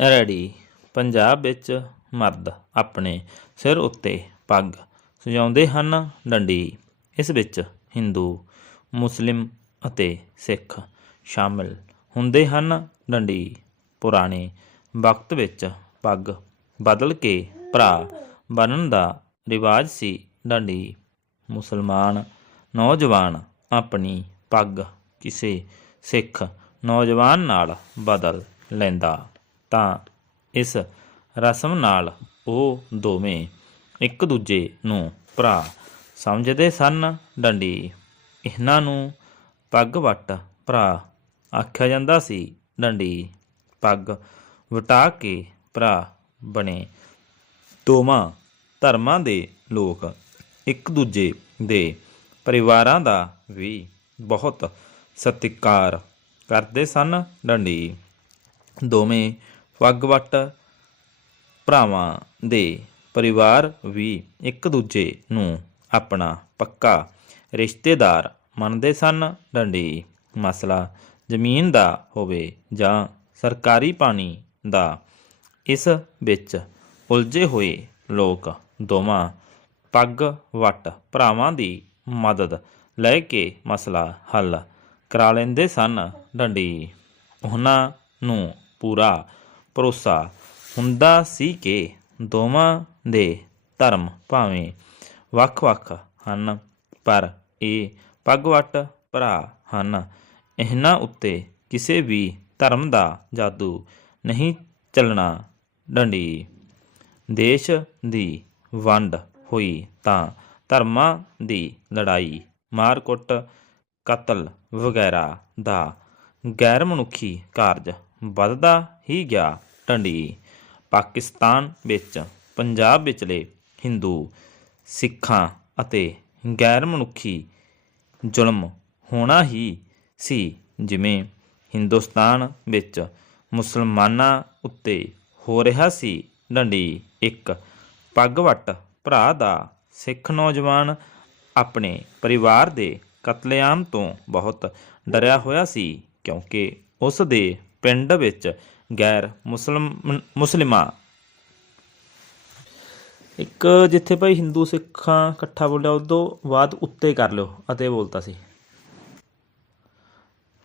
Ready. Punjab ਵਿੱਚ ਮਰਦ ਆਪਣੇ ਸਿਰ ਉੱਤੇ ਪੱਗ ਸਜਾਉਂਦੇ ਹਨ ਡੰਡੀ। ਇਸ ਵਿੱਚ ਹਿੰਦੂ, ਮੁਸਲਿਮ ਅਤੇ ਸਿੱਖ ਸ਼ਾਮਿਲ ਹੁੰਦੇ ਹਨ ਡੰਡੀ। ਪੁਰਾਣੇ ਵਕਤ ਵਿੱਚ ਪੱਗ ਬਦਲ ਕੇ ਭਰਾ ਬਣਨ ਦਾ ਰਿਵਾਜ ਸੀ ਡੰਡੀ। ਮੁਸਲਮਾਨ ਨੌਜਵਾਨ ਆਪਣੀ ਪੱਗ ਕਿਸੇ ਸਿੱਖ ਨੌਜਵਾਨ ਨਾਲ ਬਦਲ ਲੈਂਦਾ। ਤਾਂ ਇਸ ਰਸਮ ਨਾਲ ਉਹ ਦੋਵੇਂ ਇੱਕ ਦੂਜੇ ਨੂੰ ਭਰਾ ਸਮਝਦੇ ਸਨ ਡੰਡੀ। ਇਹਨਾਂ ਨੂੰ ਪੱਗ ਵੱਟ ਭਰਾ ਆਖਿਆ ਜਾਂਦਾ ਸੀ। ਡੰਡੀ ਪੱਗ ਵਟਾ ਕੇ ਭਰਾ ਬਣੇ। ਦੋਵਾਂ ਧਰਮਾਂ ਦੇ ਲੋਕ ਇੱਕ ਦੂਜੇ ਦੇ ਪਰਿਵਾਰਾਂ ਦਾ ਵੀ ਬਹੁਤ ਸਤਿਕਾਰ ਕਰਦੇ ਸਨ। ਡੰਡੀ ਦੋਵੇਂ ਪੱਗ ਵੱਟ ਭਰਾਵਾਂ ਦੇ ਪਰਿਵਾਰ ਵੀ ਇੱਕ ਦੂਜੇ ਨੂੰ ਆਪਣਾ ਪੱਕਾ ਰਿਸ਼ਤੇਦਾਰ ਮੰਨਦੇ ਸਨ। ਡੰਡੀ, ਮਸਲਾ ਜ਼ਮੀਨ ਦਾ ਹੋਵੇ ਜਾਂ ਸਰਕਾਰੀ ਪਾਣੀ ਦਾ, ਇਸ ਵਿੱਚ ਉਲਝੇ ਹੋਏ ਲੋਕ ਦੋਵਾਂ ਪੱਗ ਵੱਟ ਭਰਾਵਾਂ ਦੀ ਮਦਦ ਲੈ ਕੇ ਮਸਲਾ ਹੱਲ ਕਰਾ ਲੈਂਦੇ ਸਨ। ਡੰਡੀ, ਉਹਨਾਂ ਨੂੰ ਪੂਰਾ ਭਰੋਸਾ ਹੁੰਦਾ ਸੀ ਕਿ ਦੋਵਾਂ ਦੇ ਧਰਮ ਭਾਵੇਂ ਵੱਖ-ਵੱਖ ਹਨ, ਪਰ ਇਹ ਪੱਗਵੱਟ ਭਰਾ ਹਨ। ਇਹਨਾਂ ਉੱਤੇ ਕਿਸੇ ਵੀ ਧਰਮ ਦਾ ਜਾਦੂ ਨਹੀਂ ਚੱਲਣਾ ਡੰਡੀ। ਦੇਸ਼ ਦੀ ਵੰਡ ਹੋਈ ਤਾਂ ਧਰਮਾਂ ਦੀ ਲੜਾਈ, ਮਾਰਕੁੱਟ, ਕਤਲ ਵਗੈਰਾ ਦਾ ਗੈਰ ਮਨੁੱਖੀ ਕਾਰਜ ਵੱਧਦਾ ਹੀ ਗਿਆ ਢੰਡੀ ਪਾਕਿਸਤਾਨ ਵਿੱਚ, ਪੰਜਾਬ ਵਿਚਲੇ ਹਿੰਦੂ, ਸਿੱਖਾਂ ਅਤੇ ਗੈਰ ਮਨੁੱਖੀ ਜ਼ੁਲਮ ਹੋਣਾ ਹੀ ਸੀ, ਜਿਵੇਂ ਹਿੰਦੁਸਤਾਨ ਵਿੱਚ ਮੁਸਲਮਾਨਾਂ ਉੱਤੇ ਹੋ ਰਿਹਾ ਸੀ। ਡੰਡੀ ਇੱਕ ਪੱਗਵੱਟ ਭਰਾ ਦਾ ਸਿੱਖ ਨੌਜਵਾਨ ਆਪਣੇ ਪਰਿਵਾਰ ਦੇ ਕਤਲੇਆਮ ਤੋਂ ਬਹੁਤ ਡਰਿਆ ਹੋਇਆ ਸੀ, ਕਿਉਂਕਿ ਉਸ ਦੇ ਪਿੰਡ ਵਿੱਚ ਗੈਰ ਮੁਸਲਮ, ਮੁਸਲਿਮਾਂ। ਇੱਕ ਜਿੱਥੇ ਭਾਈ ਹਿੰਦੂ ਸਿੱਖਾਂ ਇਕੱਠਾ ਬੋਲਿਆ, ਉਦੋਂ ਬਾਅਦ ਉੱਤੇ ਕਰ ਲਿਓ, ਅਤੇ ਬੋਲਤਾ ਸੀ।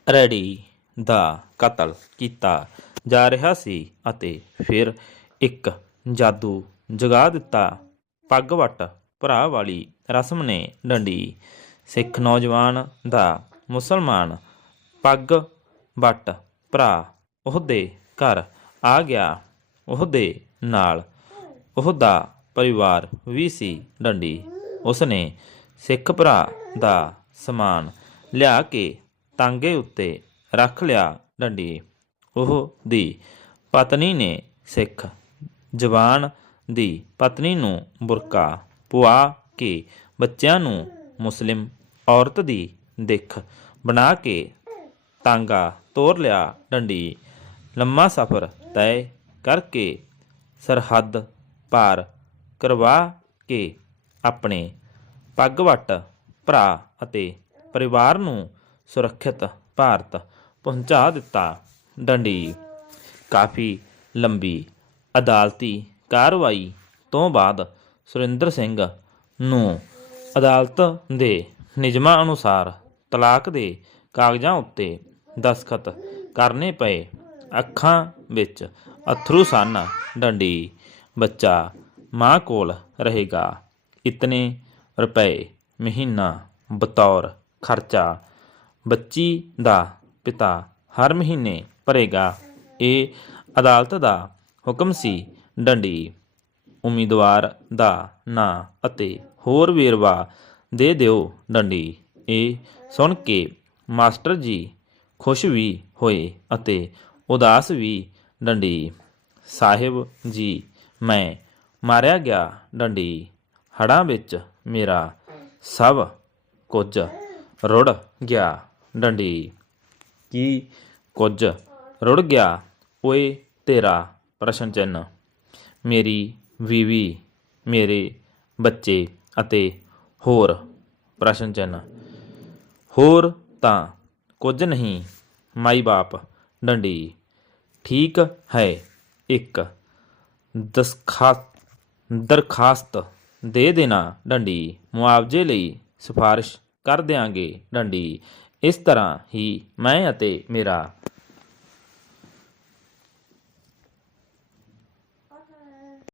ਰੈਡੀ ਦਾ ਕਤਲ ਕੀਤਾ ਜਾ ਰਿਹਾ ਸੀ, ਅਤੇ ਫਿਰ ਇੱਕ ਜਾਦੂ ਜਗਾ ਦਿੱਤਾ। ਪੱਗ ਵੱਟ ਭਰਾ ਵਾਲੀ ਰਸਮ ਨੇ ਡੰਡੀ। ਸਿੱਖ ਨੌਜਵਾਨ ਦਾ ਮੁਸਲਮਾਨ ਪੱਗ ਵੱਟ ਭਰਾ, ਉਹਦੇ ਘਰ ਆ ਗਿਆ। ਉਹਦੇ ਨਾਲ ਉਹਦਾ ਪਰਿਵਾਰ ਵੀ ਸੀ ਡੰਡੀ। ਉਸਨੇ ਸਿੱਖ ਭਰਾ ਦਾ ਸਮਾਨ ਲਿਆ ਕੇ ਤਾਂਗੇ ਉੱਤੇ ਰੱਖ ਲਿਆ ਡੰਡੀ। ਉਹ ਦੀ ਪਤਨੀ ਨੇ ਸਿੱਖ ਜਵਾਨ ਦੀ ਪਤਨੀ ਨੂੰ ਬੁਰਕਾ ਪੁਆ ਕੇ ਬੱਚਿਆਂ ਨੂੰ ਮੁਸਲਿਮ ਔਰਤ ਦੀ ਦਿੱਖ ਬਣਾ ਕੇ ਤਾਂਗਾ ਤੋਰ ਲਿਆ ਡੰਡੀ। ਲੰਮਾ ਸਫ਼ਰ ਤੈਅ ਕਰਕੇ ਸਰਹੱਦ ਪਾਰ ਕਰਵਾ ਕੇ ਆਪਣੇ ਪੱਗ ਵੱਟ ਭਰਾ ਅਤੇ ਪਰਿਵਾਰ ਨੂੰ ਸੁਰੱਖਿਅਤ ਭਾਰਤ ਪਹੁੰਚਾ ਦਿੱਤਾ ਡੰਡੀ। ਕਾਫੀ ਲੰਬੀ ਅਦਾਲਤੀ ਕਾਰਵਾਈ ਤੋਂ ਬਾਅਦ ਸੁਰਿੰਦਰ ਸਿੰਘ ਨੂੰ ਅਦਾਲਤ ਦੇ ਨਿਯਮਾਂ ਅਨੁਸਾਰ ਤਲਾਕ ਦੇ ਕਾਗਜ਼ਾਂ ਉੱਤੇ ਦਸਖਤ ਕਰਨੇ ਪਏ। ਅੱਖਾਂ ਵਿੱਚ ਅਥਰੂ ਸਨ। ਡੰਡੀ ਬੱਚਾ ਮਾਂ ਕੋਲ ਰਹੇਗਾ। ਇਤਨੇ ਰੁਪਏ ਮਹੀਨਾ ਬਤੌਰ ਖਰਚਾ ਬੱਚੀ ਦਾ ਪਿਤਾ ਹਰ ਮਹੀਨੇ ਭਰੇਗਾ। ਇਹ ਅਦਾਲਤ ਦਾ ਹੁਕਮ ਸੀ। ਡੰਡੀ ਉਮੀਦਵਾਰ ਦਾ ਨਾਂ ਅਤੇ ਹੋਰ ਵੇਰਵਾ ਦੇ ਦਿਓ। ਡੰਡੀ ਇਹ ਸੁਣ ਕੇ ਮਾਸਟਰ ਜੀ ਖੁਸ਼ ਵੀ ਹੋਏ ਅਤੇ ਉਦਾਸ ਵੀ ਡੰਡੀ, ਸਾਹਿਬ ਜੀ, ਮੈਂ ਮਾਰਿਆ ਗਿਆ ਡੰਡੀ ਹੜਾਂ ਵਿੱਚ ਮੇਰਾ ਸਭ ਕੁਝ ਰੁੜ ਗਿਆ ਡੰਡੀ। ਕੀ ਕੁਝ ਰੁੜ ਗਿਆ? ਓਏ ਤੇਰਾ ਪ੍ਰਸ਼ਨ ਚਿੰਨ੍ਹ ਮੇਰੀ ਵੀਵੀ ਮੇਰੇ ਬੱਚੇ ਅਤੇ ਹੋਰ ਪ੍ਰਸ਼ਨ ਚਿੰਨ੍ਹ ਹੋਰ ਤਾਂ ਕੁਝ ਨਹੀਂ। ਮਾਈ ਬਾਪ, ਡੰਡੀ। ਠੀਕ ਹੈ, ਇੱਕ। ਦਸਖਾ, ਦਰਖਾਸਤ ਦੇ ਦੇਣਾ, ਡੰਡੀ। ਮੁਆਵਜ਼ੇ ਲਈ ਸਿਫਾਰਿਸ਼ ਕਰ ਦਿਆਂਗੇ, ਡੰਡੀ। ਇਸ ਤਰ੍ਹਾਂ ਹੀ ਮੈਂ ਅਤੇ ਮੇਰਾ